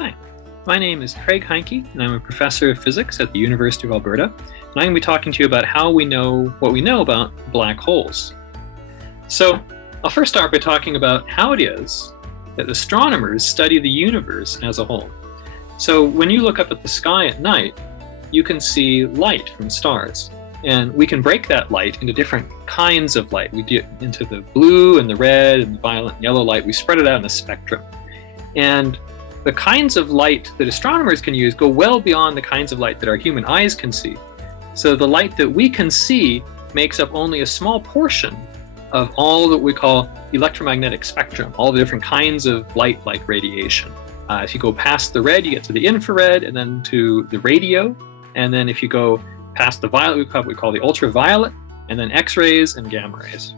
Hi, my name is Craig Heinke, and I'm a professor of physics at the University of Alberta. And I'm going to be talking to you about how we know what we know about black holes. So I'll first start by talking about how it is that astronomers study the universe as a whole. So when you look up at the sky at night, you can see light from stars. And we can break that light into different kinds of light. We do it into the blue and the red and the violet and yellow light. We spread it out in a spectrum. And the kinds of light that astronomers can use go well beyond the kinds of light that our human eyes can see. So the light that we can see makes up only a small portion of all that we call electromagnetic spectrum, all the different kinds of light like radiation. If you go past the red, you get to the infrared and then to the radio. And then if you go past the violet, we call the ultraviolet, and then X-rays and gamma rays.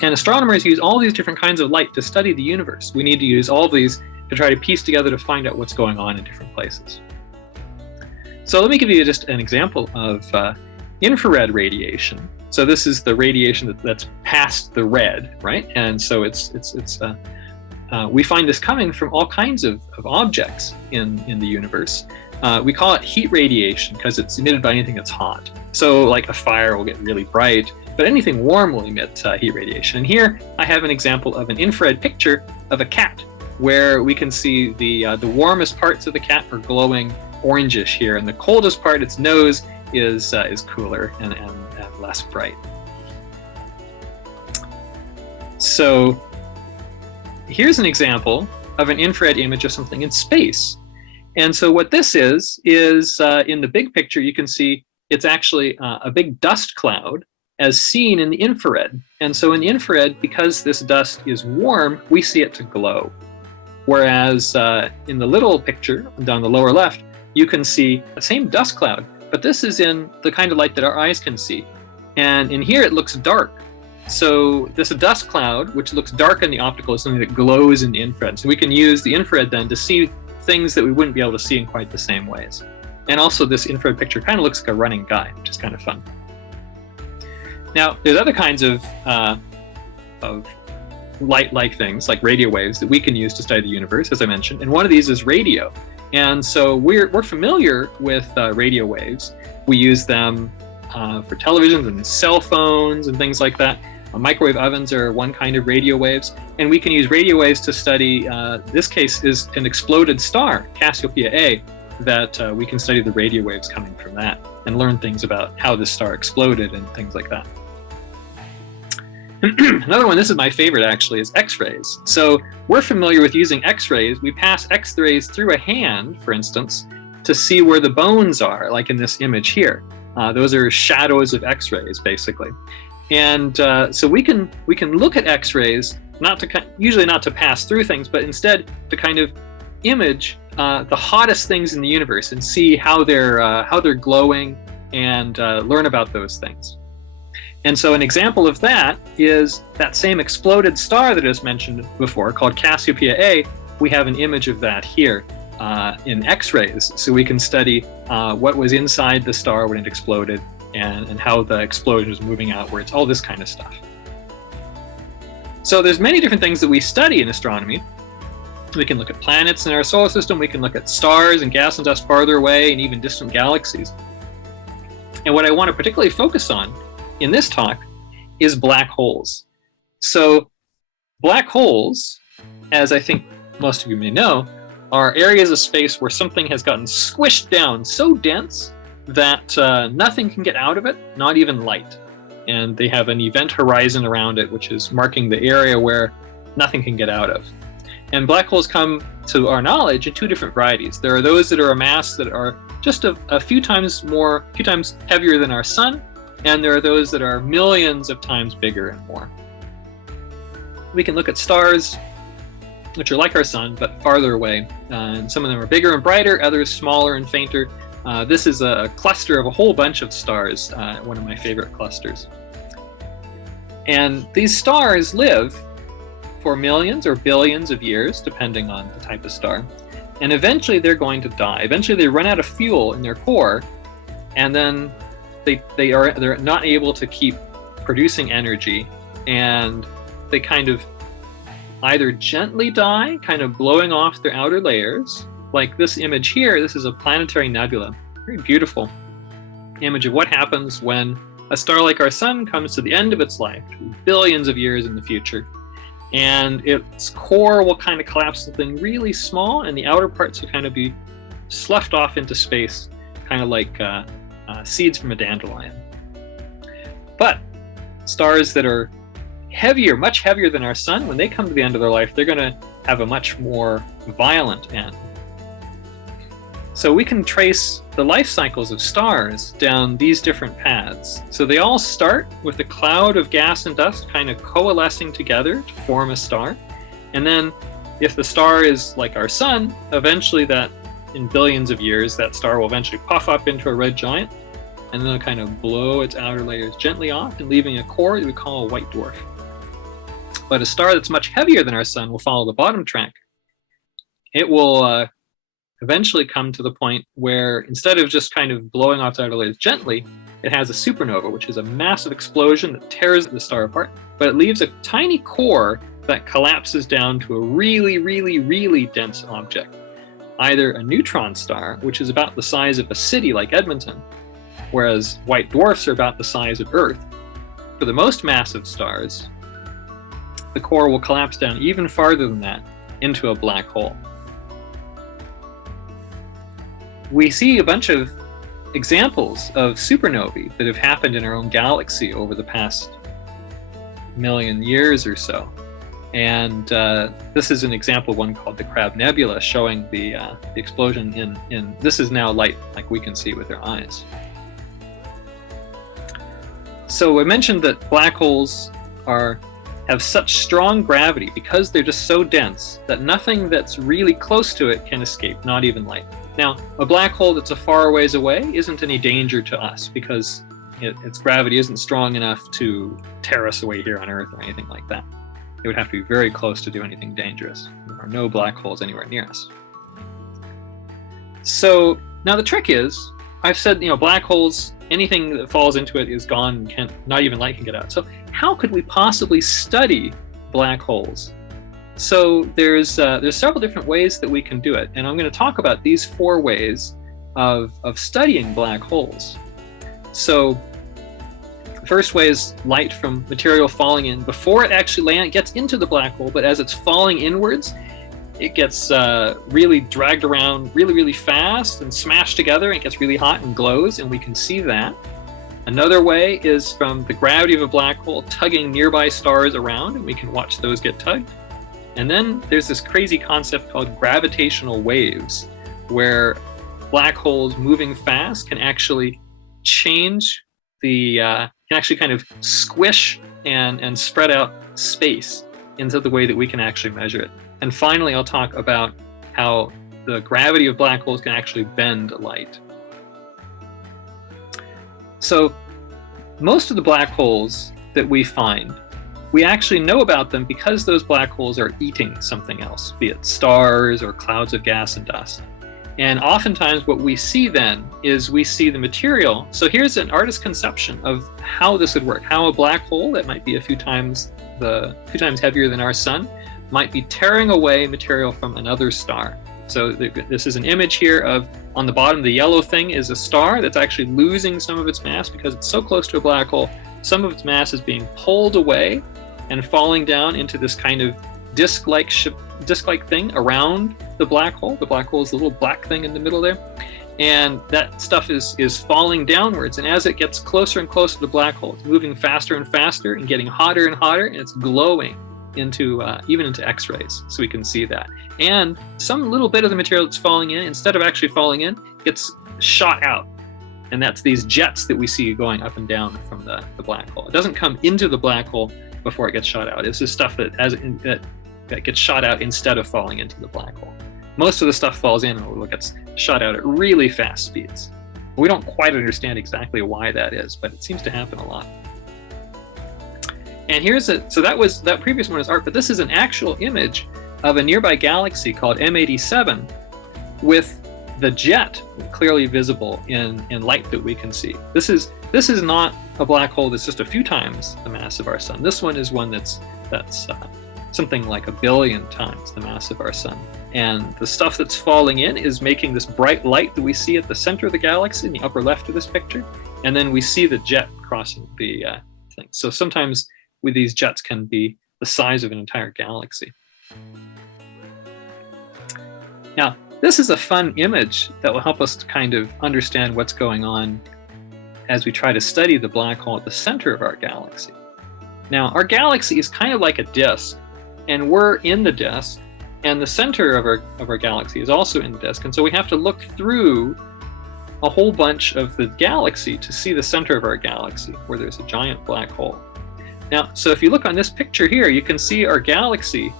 And astronomers use all these different kinds of light to study the universe. We need to use all of these to try to piece together to find out what's going on in different places. So let me give you just an example of infrared radiation. So this is the radiation that's past the red, right? And so we find this coming from all kinds of objects in the universe. We call it heat radiation because it's emitted by anything that's hot. So like a fire will get really bright, but anything warm will emit heat radiation. And here I have an example of an infrared picture of a cat, where we can see the warmest parts of the cat are glowing orangish here, and the coldest part, its nose, is cooler and less bright. So here's an example of an infrared image of something in space. And so what this is in the big picture, you can see it's actually a big dust cloud as seen in the infrared. And so in the infrared, because this dust is warm, we see it to glow. Whereas in the little picture down the lower left, you can see the same dust cloud, but this is in the kind of light that our eyes can see. And in here, it looks dark. So this dust cloud, which looks dark in the optical, is something that glows in the infrared. So we can use the infrared then to see things that we wouldn't be able to see in quite the same ways. And also this infrared picture kind of looks like a running guy, which is kind of fun. Now, there's other kinds of light-like things, like radio waves, that we can use to study the universe, as I mentioned. And one of these is radio. And so we're familiar with radio waves. We use them for televisions and cell phones and things like that. Microwave ovens are one kind of radio waves. And we can use radio waves to study, this case is an exploded star, Cassiopeia A, that we can study the radio waves coming from that and learn things about how this star exploded and things like that. Another one, this is my favorite actually, is X-rays. So we're familiar with using X-rays. We pass X-rays through a hand, for instance, to see where the bones are, like in this image here. Those are shadows of X-rays, basically. And so we can look at X-rays, usually not to pass through things, but instead to kind of image the hottest things in the universe and see how they're glowing and learn about those things. And so an example of that is that same exploded star that I just mentioned before, called Cassiopeia A. We have an image of that here in X-rays, so we can study what was inside the star when it exploded and how the explosion was moving outwards, all this kind of stuff. So there's many different things that we study in astronomy. We can look at planets in our solar system, we can look at stars and gas and dust farther away, and even distant galaxies. And what I want to particularly focus on in this talk is black holes. So black holes, as I think most of you may know, are areas of space where something has gotten squished down so dense that nothing can get out of it, not even light. And they have an event horizon around it, which is marking the area where nothing can get out of. And black holes come, to our knowledge, in two different varieties. There are those that are a mass that are just a few times heavier than our sun, and there are those that are millions of times bigger and more. We can look at stars, which are like our sun, but farther away. And some of them are bigger and brighter, others smaller and fainter. This is a cluster of a whole bunch of stars, one of my favorite clusters. And these stars live for millions or billions of years, depending on the type of star. And eventually they're going to die. Eventually they run out of fuel in their core, and then they're not able to keep producing energy, and they kind of either gently die, kind of blowing off their outer layers, like this image here, this is a planetary nebula. Very beautiful image of what happens when a star like our sun comes to the end of its life, billions of years in the future, and its core will kind of collapse something really small, and the outer parts will kind of be sloughed off into space, kind of like seeds from a dandelion. But stars that are heavier, much heavier than our sun, when they come to the end of their life, they're going to have a much more violent end. So we can trace the life cycles of stars down these different paths. So they all start with a cloud of gas and dust kind of coalescing together to form a star. And then if the star is like our sun, eventually that, in billions of years, that star will eventually puff up into a red giant, and then it'll kind of blow its outer layers gently off and leaving a core that we call a white dwarf. But a star that's much heavier than our sun will follow the bottom track. It will eventually come to the point where instead of just kind of blowing off its outer layers gently, it has a supernova, which is a massive explosion that tears the star apart, but it leaves a tiny core that collapses down to a really, really, really dense object. Either a neutron star, which is about the size of a city like Edmonton, whereas white dwarfs are about the size of Earth. For the most massive stars, the core will collapse down even farther than that into a black hole. We see a bunch of examples of supernovae that have happened in our own galaxy over the past million years or so. And this is an example of one called the Crab Nebula, showing the explosion in this is now light like we can see with our eyes. So I mentioned that black holes have such strong gravity because they're just so dense that nothing that's really close to it can escape, not even light. Now, a black hole that's a far ways away isn't any danger to us because its gravity isn't strong enough to tear us away here on Earth or anything like that. It would have to be very close to do anything dangerous. There are no black holes anywhere near us. So now the trick is, I've said, black holes, anything that falls into it is gone, not even light can get out. So how could we possibly study black holes? So there's several different ways that we can do it, and I'm going to talk about these 4 ways of studying black holes. So the first way is light from material falling in before it actually gets into the black hole, but as it's falling inwards, it gets really dragged around really, really fast and smashed together, and it gets really hot and glows, and we can see that. Another way is from the gravity of a black hole tugging nearby stars around, and we can watch those get tugged. And then there's this crazy concept called gravitational waves, where black holes moving fast can actually change can actually kind of squish and spread out space into the way that we can actually measure it. And finally, I'll talk about how the gravity of black holes can actually bend light. So most of the black holes that we find, we actually know about them because those black holes are eating something else, be it stars or clouds of gas and dust. And oftentimes what we see then is we see the material. So here's an artist's conception of how this would work, how a black hole that might be a few times heavier than our sun might be tearing away material from another star. So this is an image here of, on the bottom, the yellow thing is a star that's actually losing some of its mass because it's so close to a black hole. Some of its mass is being pulled away and falling down into this kind of disc-like thing around the black hole. The black hole is the little black thing in the middle there. And that stuff is falling downwards. And as it gets closer and closer to the black hole, it's moving faster and faster and getting hotter and hotter, and it's glowing even into X-rays, so we can see that. And some little bit of the material that's falling in, instead of actually falling in, gets shot out. And that's these jets that we see going up and down from the black hole. It doesn't come into the black hole before it gets shot out. It's just stuff that gets shot out instead of falling into the black hole. Most of the stuff falls in and gets shot out at really fast speeds. We don't quite understand exactly why that is, but it seems to happen a lot. And so that previous one is art, but this is an actual image of a nearby galaxy called M87 with the jet clearly visible in light that we can see. This is not a black hole that's just a few times the mass of our sun. This one is one that's something like 1 billion times the mass of our sun. And the stuff that's falling in is making this bright light that we see at the center of the galaxy in the upper left of this picture. And then we see the jet crossing the thing. So sometimes these jets can be the size of an entire galaxy. Now, this is a fun image that will help us to kind of understand what's going on as we try to study the black hole at the center of our galaxy. Now, our galaxy is kind of like a disk, and we're in the disk, and the center of our galaxy is also in the disk, and so we have to look through a whole bunch of the galaxy to see the center of our galaxy, where there's a giant black hole. Now, so if you look on this picture here, you can see our galaxy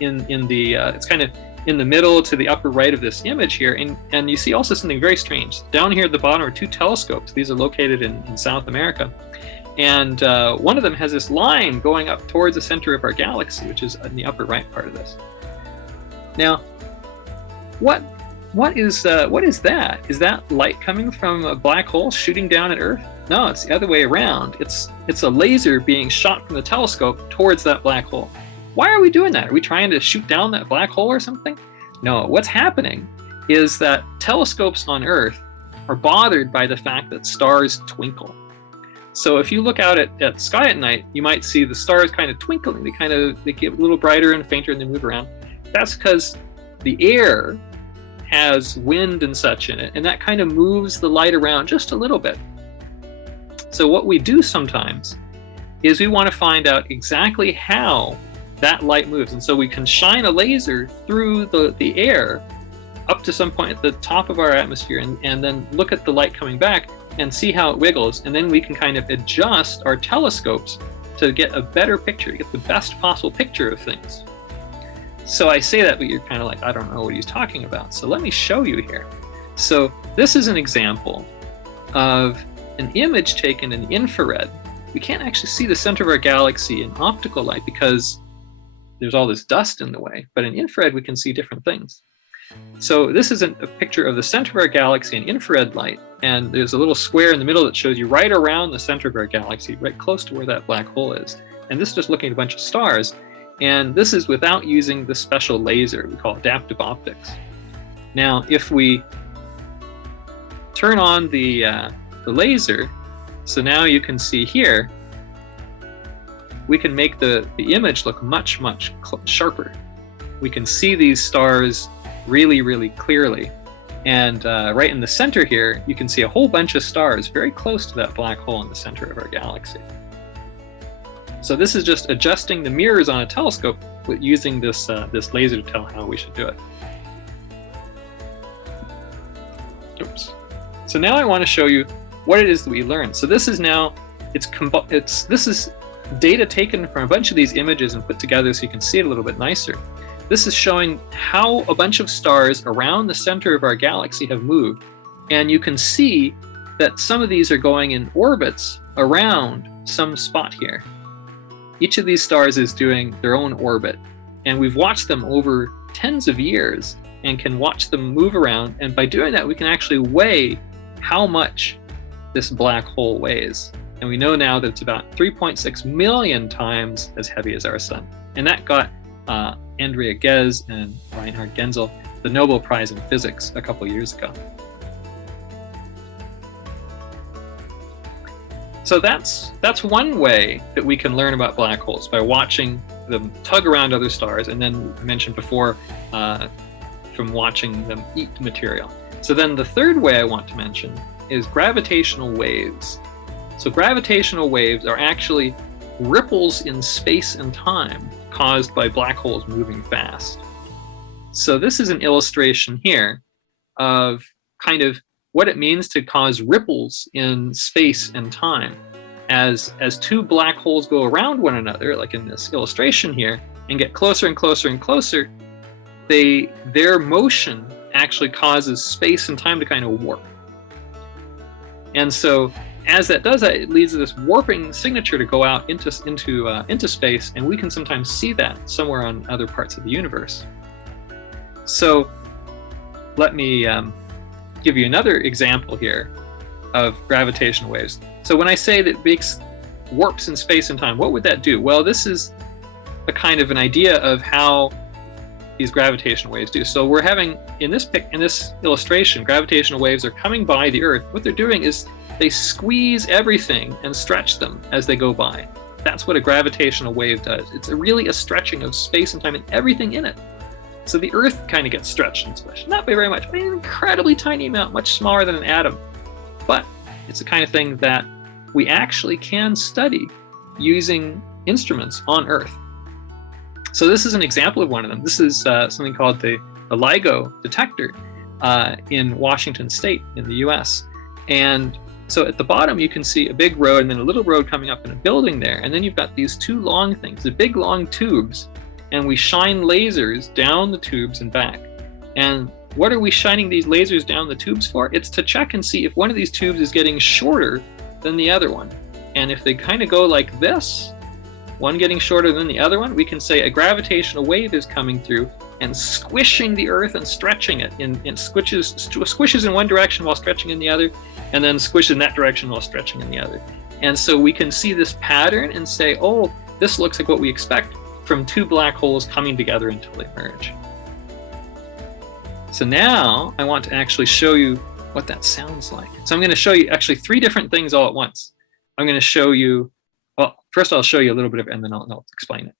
it's kind of in the middle to the upper right of this image here, and you see also something very strange. Down here at the bottom are two telescopes. These are located in South America, and one of them has this line going up towards the center of our galaxy, which is in the upper right part of this. Now, what is that? Is that light coming from a black hole shooting down at Earth? No, it's the other way around. It's a laser being shot from the telescope towards that black hole. Why are we doing that? Are we trying to shoot down that black hole or something? No, what's happening is that telescopes on Earth are bothered by the fact that stars twinkle. So if you look out at the sky at night, you might see the stars kind of twinkling. They get a little brighter and fainter and they move around. That's because the air has wind and such in it, and that kind of moves the light around just a little bit. So what we do sometimes is we want to find out exactly how that light moves. And so we can shine a laser through the air up to some point at the top of our atmosphere and then look at the light coming back and see how it wiggles. And then we can kind of adjust our telescopes to get a better picture, to get the best possible picture of things. So I say that, but you're kind of like, I don't know what he's talking about. So let me show you here. So this is an example of an image taken in infrared. We can't actually see the center of our galaxy in optical light because there's all this dust in the way, but in infrared we can see different things. So this is a picture of the center of our galaxy in infrared light, and there's a little square in the middle that shows you right around the center of our galaxy, right close to where that black hole is. And this is just looking at a bunch of stars, and this is without using the special laser we call adaptive optics. Now, if we turn on the laser, so now you can see here, we can make the image look much, much sharper. We can see these stars really, really clearly. And right in the center here, you can see a whole bunch of stars very close to that black hole in the center of our galaxy. So this is just adjusting the mirrors on a telescope with using this laser to tell how we should do it. Oops. So now I want to show you what it is that we learned. So this is now, this is data taken from a bunch of these images and put together so you can see it a little bit nicer. This is showing how a bunch of stars around the center of our galaxy have moved. And you can see that some of these are going in orbits around some spot here. Each of these stars is doing their own orbit. And we've watched them over tens of years and can watch them move around. And by doing that, we can actually weigh how much this black hole weighs. And we know now that it's about 3.6 million times as heavy as our sun. And that got Andrea Ghez and Reinhard Genzel the Nobel Prize in Physics a couple years ago. So that's one way that we can learn about black holes, by watching them tug around other stars, and then I mentioned before from watching them eat material. So then the third way I want to mention is gravitational waves. So gravitational waves are actually ripples in space and time caused by black holes moving fast. So this is an illustration here of kind of what it means to cause ripples in space and time. As two black holes go around one another, like in this illustration here, and get closer and closer and closer, their motion actually causes space and time to kind of warp. And so as that does that, it leads to this warping signature to go out into space, and we can sometimes see that somewhere on other parts of the universe. So let me give you another example here of gravitational waves. So when I say that it makes warps in space and time, what would that do? Well, this is a kind of an idea of how these gravitational waves do. So we're having, in this illustration, gravitational waves are coming by the Earth. What they're doing is they squeeze everything and stretch them as they go by. That's what a gravitational wave does. It's really a stretching of space and time and everything in it. So the Earth kind of gets stretched and squished. Not by very much, but an incredibly tiny amount, much smaller than an atom. But it's the kind of thing that we actually can study using instruments on Earth. So this is an example of one of them. This is something called the LIGO detector in Washington State in the US. And so at the bottom you can see a big road and then a little road coming up in a building there. And then you've got these two long things, the big long tubes, and we shine lasers down the tubes and back. And what are we shining these lasers down the tubes for? It's to check and see if one of these tubes is getting shorter than the other one. And if they kind of go like this, one getting shorter than the other one, we can say a gravitational wave is coming through and squishing the Earth and stretching it. Squishes in one direction while stretching in the other, and then squishes in that direction while stretching in the other. And so we can see this pattern and say, oh, this looks like what we expect from two black holes coming together until they merge. So now I want to actually show you what that sounds like. So I'm going to show you actually three different things all at once. I'm going to show you, well, first I'll show you a little bit of it and then I'll explain it.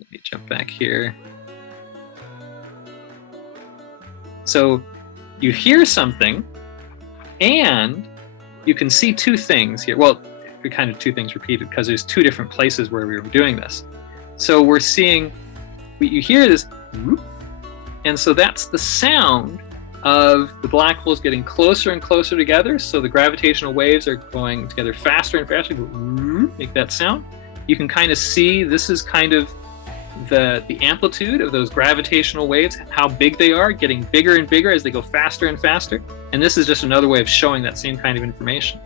Let me jump back here. So you hear something and you can see two things here. Well, kind of two things repeated because there's two different places where we were doing this. So we're seeing, you hear this, and so that's the sound of the black holes getting closer and closer together. So the gravitational waves are going together faster and faster, make that sound. You can kind of see this is kind of the amplitude of those gravitational waves, how big they are, getting bigger and bigger as they go faster and faster. And this is just another way of showing that same kind of information.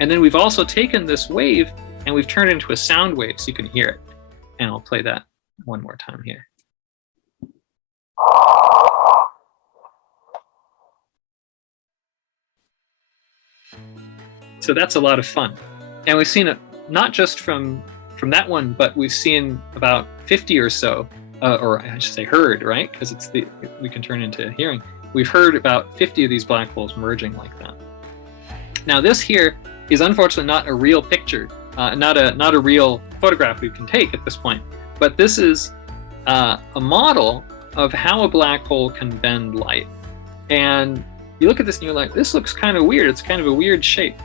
And then we've also taken this wave and we've turned it into a sound wave so you can hear it. And I'll play that one more time here. So that's a lot of fun. And we've seen it not just from that one, but we've seen about 50 or so, or I should say heard, right? Because we can turn into hearing. We've heard about 50 of these black holes merging like that. Now this here is unfortunately not a real picture, not a real photograph we can take at this point, but this is a model of how a black hole can bend light. And you look at this and you're like, this looks kind of weird. It's kind of a weird shape.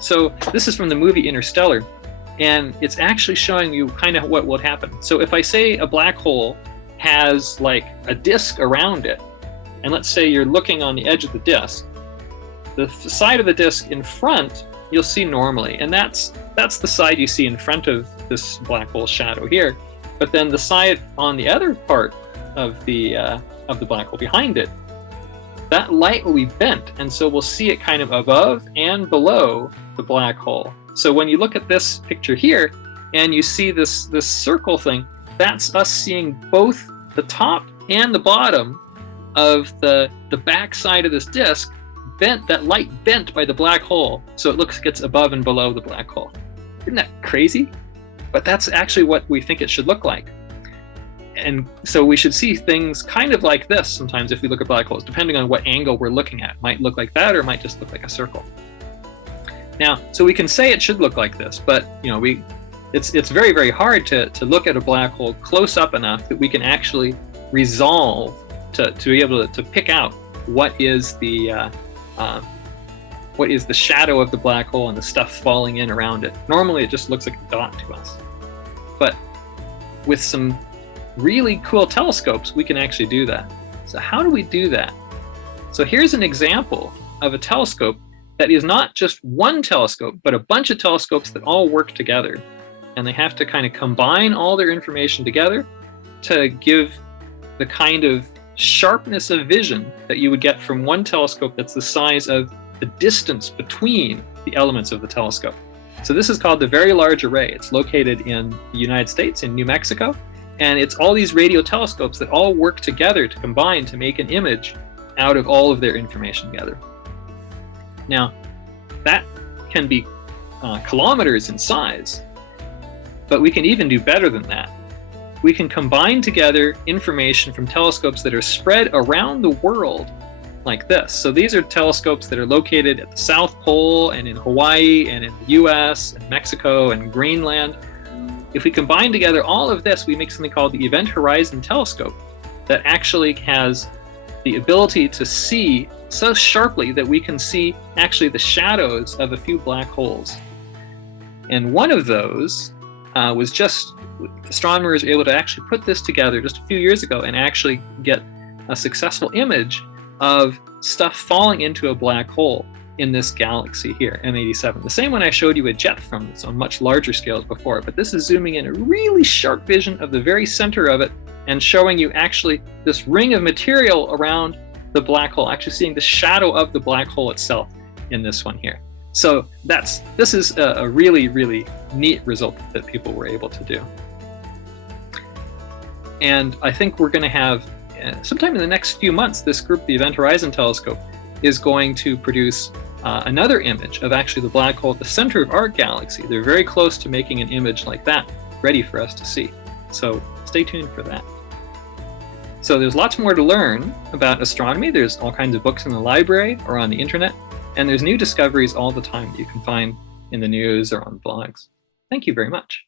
So this is from the movie Interstellar, and it's actually showing you kind of what will happen. So if I say a black hole has like a disk around it, and let's say you're looking on the edge of the disk, the side of the disk in front you'll see normally, and that's the side you see in front of this black hole shadow here. But then the side on the other part of the black hole behind it, that light will be bent, and so we'll see it kind of above and below the black hole. So when you look at this picture here and you see this circle thing, that's us seeing both the top and the bottom of the back side of this disk bent, that light bent by the black hole, so it looks like it's above and below the black hole. Isn't that crazy? But that's actually what we think it should look like. And so we should see things kind of like this sometimes if we look at black holes, depending on what angle we're looking at. It might look like that or it might just look like a circle. Now, so we can say it should look like this, but it's very, very hard to look at a black hole close up enough that we can actually resolve to be able to pick out what is the shadow of the black hole and the stuff falling in around it. Normally it just looks like a dot to us. But with some really cool telescopes, we can actually do that. So how do we do that? So here's an example of a telescope that is not just one telescope, but a bunch of telescopes that all work together. And they have to kind of combine all their information together to give the kind of sharpness of vision that you would get from one telescope that's the size of the distance between the elements of the telescope. So this is called the Very Large Array. It's located in the United States, in New Mexico. And it's all these radio telescopes that all work together to combine to make an image out of all of their information together. Now, that can be kilometers in size. But we can even do better than that. We can combine together information from telescopes that are spread around the world like this. So these are telescopes that are located at the South Pole and in Hawaii and in the US and Mexico and Greenland. If we combine together all of this, we make something called the Event Horizon Telescope that actually has the ability to see so sharply that we can see actually the shadows of a few black holes. And one of those was just, astronomers were able to actually put this together just a few years ago and actually get a successful image of stuff falling into a black hole in this galaxy here, M87. The same one I showed you a jet from, it's on much larger scales before, but this is zooming in a really sharp vision of the very center of it and showing you actually this ring of material around the black hole, actually seeing the shadow of the black hole itself in this one here. So this is a really, really neat result that people were able to do. And I think we're going to have, sometime in the next few months, this group, the Event Horizon Telescope, is going to produce another image of actually the black hole at the center of our galaxy. They're very close to making an image like that ready for us to see. So stay tuned for that. So there's lots more to learn about astronomy. There's all kinds of books in the library or on the internet, and there's new discoveries all the time that you can find in the news or on blogs. Thank you very much.